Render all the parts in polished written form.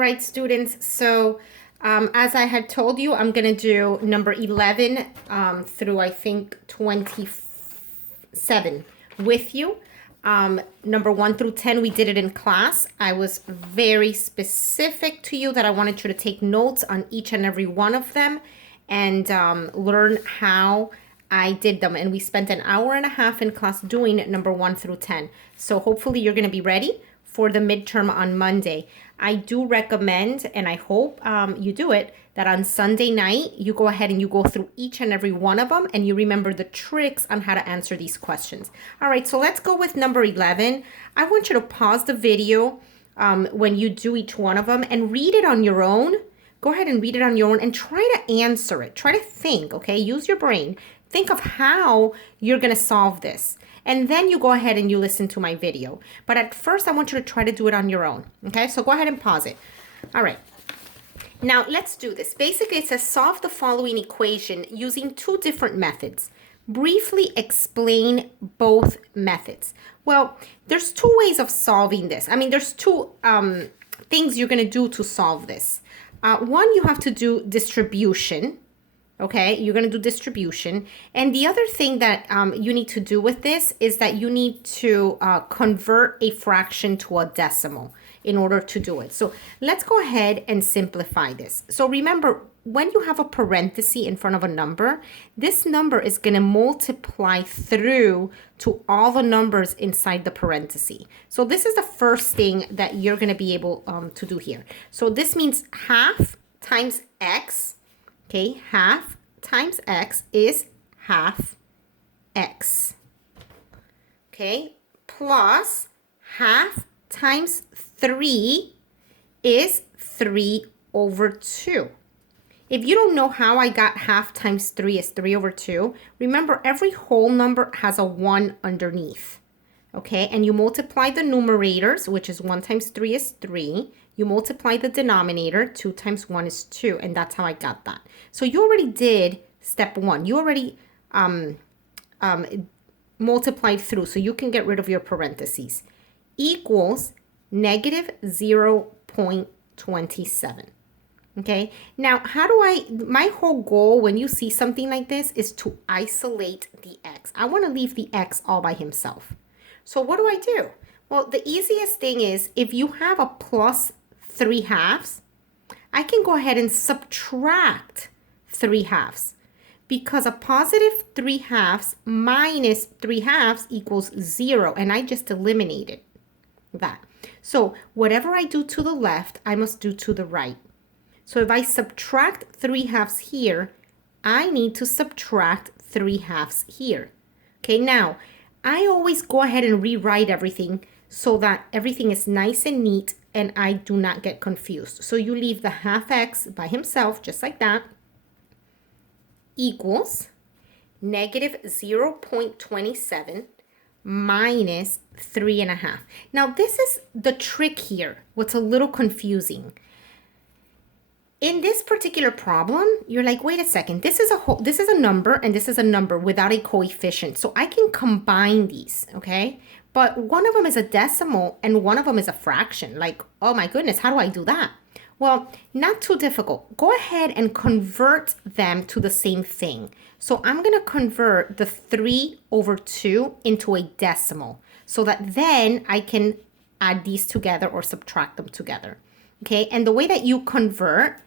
right, students. So as I had told you, I'm going to do number 11 through, I think, 27 with you. Number 1 through 10, we did it in class. I was very specific to you that I wanted you to take notes on each and every one of them and learn how I did them. And we spent an hour and a half in class doing number 1 through 10. So hopefully you're going to be ready for the midterm on Monday. I do recommend, and I hope you do it, that on Sunday night, you go ahead and you go through each and every one of them and you remember the tricks on how to answer these questions. All right, so let's go with number 11. I want you to pause the video when you do each one of them and read it on your own. Go ahead and read it on your own and try to answer it. Try to think, okay? Use your brain. Think of how you're going to solve this. And then you go ahead and you listen to my video. But at first, I want you to try to do it on your own. Okay, so go ahead and pause it. All right. Now, let's do this. Basically, it says solve the following equation using two different methods. Briefly explain both methods. Well, there's two ways of solving this. I mean, there's two things you're going to do to solve this. One, you have to do distribution. Okay, you're going to do distribution. And the other thing that you need to do with this is that you need to convert a fraction to a decimal in order to do it. So let's go ahead and simplify this. So remember, when you have a parenthesis in front of a number, this number is going to multiply through to all the numbers inside the parenthesis. So this is the first thing that you're going to be able to do here. So this means half times x. Okay, half times x is half x. Okay, plus half times 3 is 3 over 2. If you don't know how I got half times 3 is 3 over 2, remember every whole number has a 1 underneath. Okay, and you multiply the numerators, which is 1 times 3 is 3. You multiply the denominator, 2 times 1 is 2, and that's how I got that. So you already did step 1. You already multiplied through, so you can get rid of your parentheses. Equals negative 0.27. Okay, now how do my whole goal when you see something like this is to isolate the x. I want to leave the x all by himself. So what do? Well, the easiest thing is if you have a plus 3 halves, I can go ahead and subtract 3 halves because a positive 3 halves minus 3 halves equals 0, and I just eliminated that. So whatever I do to the left, I must do to the right. So if I subtract 3 halves here, I need to subtract 3 halves here. Okay, now I always go ahead and rewrite everything so that everything is nice and neat and I do not get confused. So you leave the half x by himself, just like that, equals negative 0.27 minus 3.5. Now this is the trick here, what's a little confusing. In this particular problem, you're like, wait a second, this is a number and this is a number without a coefficient. So I can combine these, okay? But one of them is a decimal and one of them is a fraction. Like, oh my goodness, how do I do that? Well, not too difficult. Go ahead and convert them to the same thing. So I'm going to convert the 3 over 2 into a decimal so that then I can add these together or subtract them together. Okay, and the way that you convert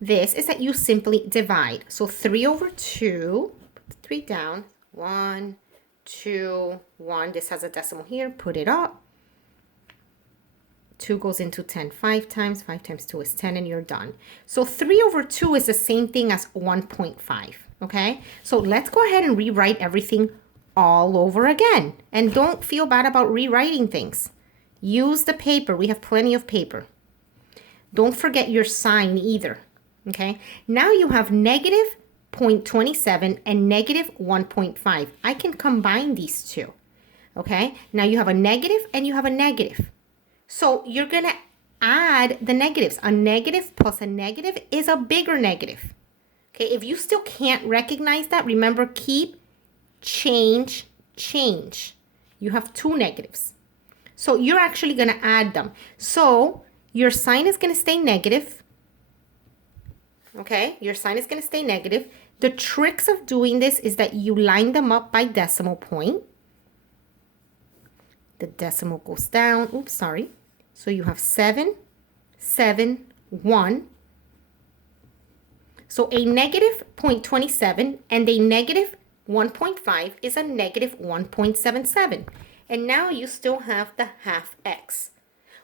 this is that you simply divide. So 3 over 2, put the 3 down, 1, 2, 1. This has a decimal here, put it up. 2 goes into 10 5 times. 5 times 2 is 10, and you're done. So 3 over 2 is the same thing as 1.5, okay? So let's go ahead and rewrite everything all over again. And don't feel bad about rewriting things. Use the paper. We have plenty of paper. Don't forget your sign either, okay? Now you have negative 0.27 and negative 1.5. I can combine these two, okay? Now you have a negative and you have a negative. So you're going to add the negatives. A negative plus a negative is a bigger negative. Okay, if you still can't recognize that, remember, keep, change, change. You have two negatives. So you're actually going to add them. So your sign is going to stay negative. Okay, your sign is going to stay negative. The tricks of doing this is that you line them up by decimal point. The decimal goes down. Oops, sorry. So you have 7, 7, 1. So a negative 0.27 and a negative 1.5 is a negative 1.77. And now you still have the half x.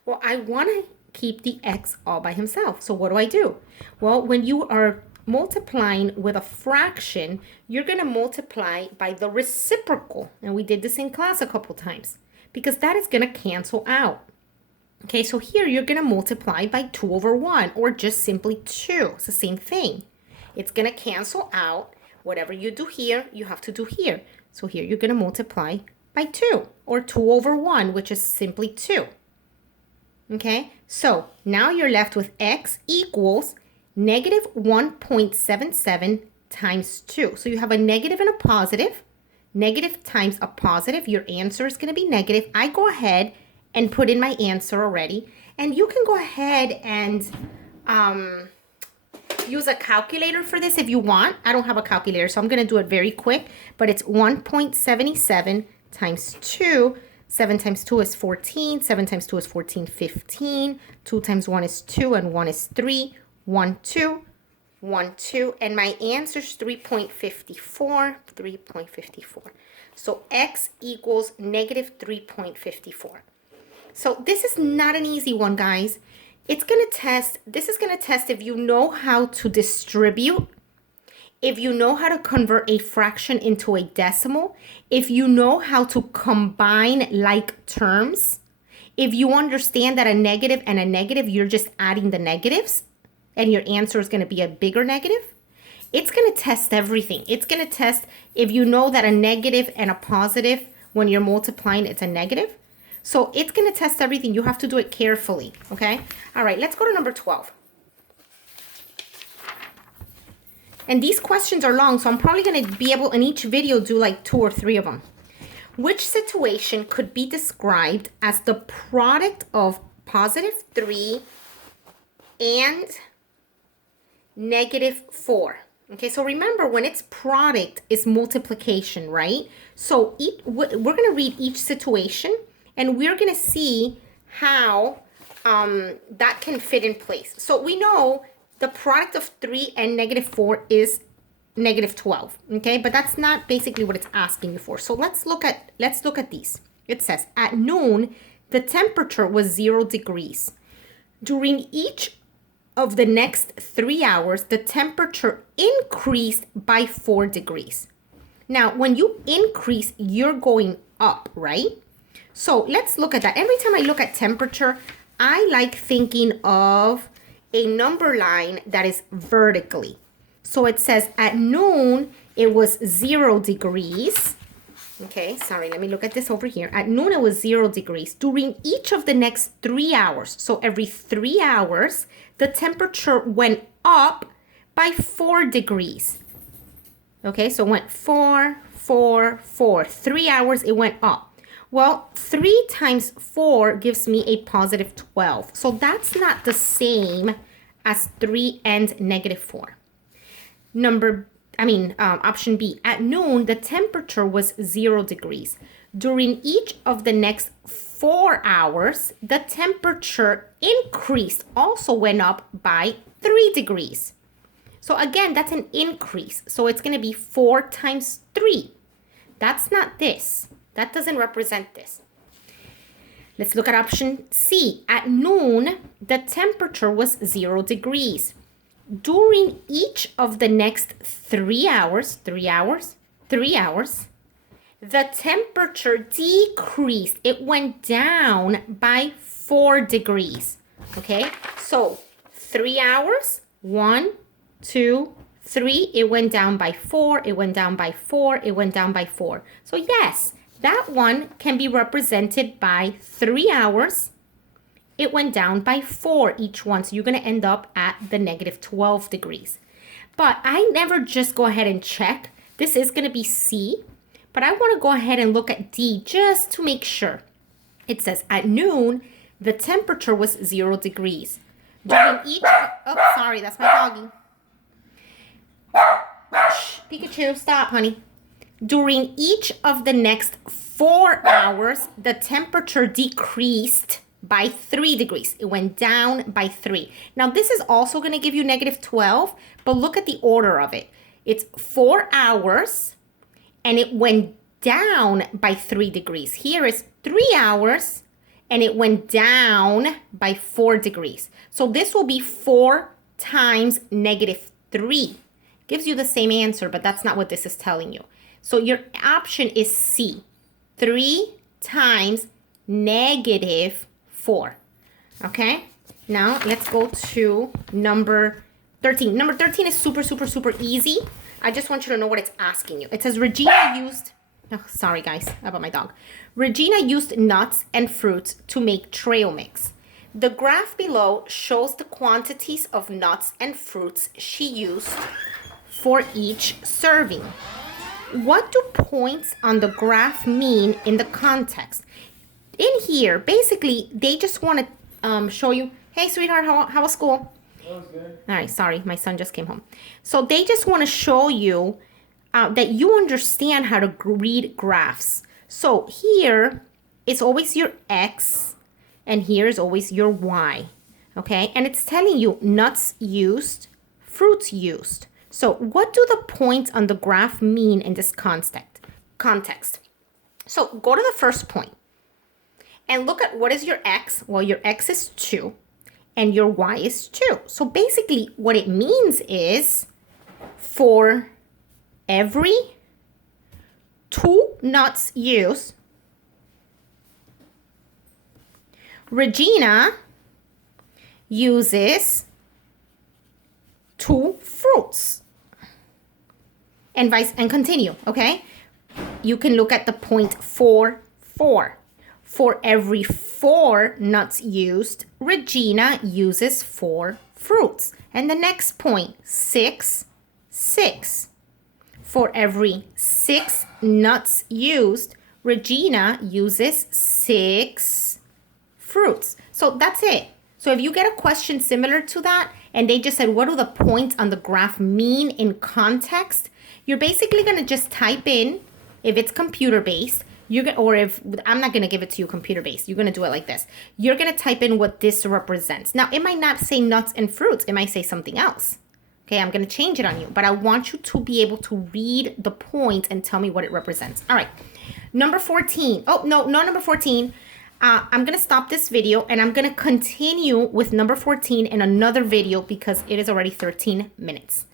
Well, I want to keep the x all by himself. So what do? Well, when you are multiplying with a fraction, you're going to multiply by the reciprocal. And we did this in class a couple times because that is going to cancel out. Okay, so here you're going to multiply by 2 over 1 or just simply 2. It's the same thing. It's going to cancel out. Whatever you do here, you have to do here. So here you're going to multiply by 2 or 2 over 1, which is simply 2. Okay, so now you're left with x equals negative 1.77 times 2. So you have a negative and a positive. Negative times a positive. Your answer is going to be negative. I go ahead and put in my answer already. And you can go ahead and use a calculator for this if you want. I don't have a calculator, so I'm going to do it very quick. But it's 1.77 times 2. 7 times 2 is 14. 7 times 2 is 14, 15. 2 times 1 is 2, and 1 is 3. 1, 2, 1, 2. And my answer is 3.54. 3.54. So x equals negative 3.54. So this is not an easy one, guys. This is going to test if you know how to distribute, if you know how to convert a fraction into a decimal, if you know how to combine like terms, if you understand that a negative and a negative, you're just adding the negatives, and your answer is going to be a bigger negative. It's going to test everything. It's going to test if you know that a negative and a positive, when you're multiplying, it's a negative. So it's going to test everything. You have to do it carefully, okay? All right, let's go to number 12. And these questions are long, so I'm probably going to be able, in each video, do like 2 or 3 of them. Which situation could be described as the product of positive 3 and negative 4? Okay, so remember, when it's product, it's multiplication, right? So we're going to read each situation, and we're going to see how that can fit in place. So we know the product of 3 and negative 4 is negative 12, okay? But that's not basically what it's asking you for. So let's look at these. It says, at noon, the temperature was 0 degrees. During each of the next 3 hours, the temperature increased by 4 degrees. Now, when you increase, you're going up, right? So let's look at that. Every time I look at temperature, I like thinking of a number line that is vertically. So it says at noon, it was 0 degrees. Okay, sorry, let me look at this over here. At noon, it was 0 degrees. During each of the next 3 hours, so every 3 hours, the temperature went up by 4 degrees. Okay, so it went 4, 4, 4. 3 hours, it went up. Well, 3 times 4 gives me a positive 12. So that's not the same as 3 and negative 4. Option B, at noon, the temperature was 0 degrees. During each of the next 4 hours, the temperature increased, also went up by 3 degrees. So again, that's an increase. So it's going to be 4 times 3. That's not this. That doesn't represent this. Let's look at option C. At noon, the temperature was 0 degrees. During each of the next 3 hours, the temperature decreased. It went down by 4 degrees. Okay, so 3 hours, 1, 2, 3, it went down by 4, it went down by 4, it went down by 4. So yes, that one can be represented by 3 hours. It went down by 4 each one. So you're going to end up at the negative 12 degrees. But I never just go ahead and check. This is going to be C. But I want to go ahead and look at D just to make sure. It says at noon, the temperature was 0 degrees. During each, oh, sorry, that's my doggy. Shh, Pikachu, stop, honey. During each of the next 4 hours, the temperature decreased by 3 degrees. It went down by 3. Now, this is also going to give you negative 12, but look at the order of it. It's 4 hours, and it went down by 3 degrees. Here is 3 hours, and it went down by 4 degrees. So this will be 4 times negative 3. Gives you the same answer, but that's not what this is telling you. So your option is C, 3 times negative 4. Okay? Now let's go to number 13. Number 13 is super, super, super easy. I just want you to know what it's asking you. It says Regina used, oh, sorry guys, about my dog. Regina used nuts and fruits to make trail mix. The graph below shows the quantities of nuts and fruits she used for each serving. What do points on the graph mean in the context? In here, basically, they just want to show you, hey, sweetheart, how was school? That was good. All right, sorry, my son just came home. So they just want to show you that you understand how to read graphs. So here, it's always your X, and here is always your Y, okay? And it's telling you nuts used, fruits used. So what do the points on the graph mean in this context? So go to the first point and look at what is your X. Well, your X is 2 and your Y is 2. So basically what it means is for every 2 nuts used, Regina uses 2 fruits. And continue, okay? You can look at the point 4, 4. For every 4 nuts used, Regina uses 4 fruits. And the next point, 6, 6. For every 6 nuts used, Regina uses 6 fruits. So that's it. So if you get a question similar to that, and they just said, what do the points on the graph mean in context? You're basically going to just type in, if it's computer-based, or if, I'm not going to give it to you computer-based. You're going to do it like this. You're going to type in what this represents. Now, it might not say nuts and fruits. It might say something else. Okay, I'm going to change it on you. But I want you to be able to read the points and tell me what it represents. All right, number 14. Oh, no, not number 14. I'm going to stop this video and I'm going to continue with number 14 in another video because it is already 13 minutes.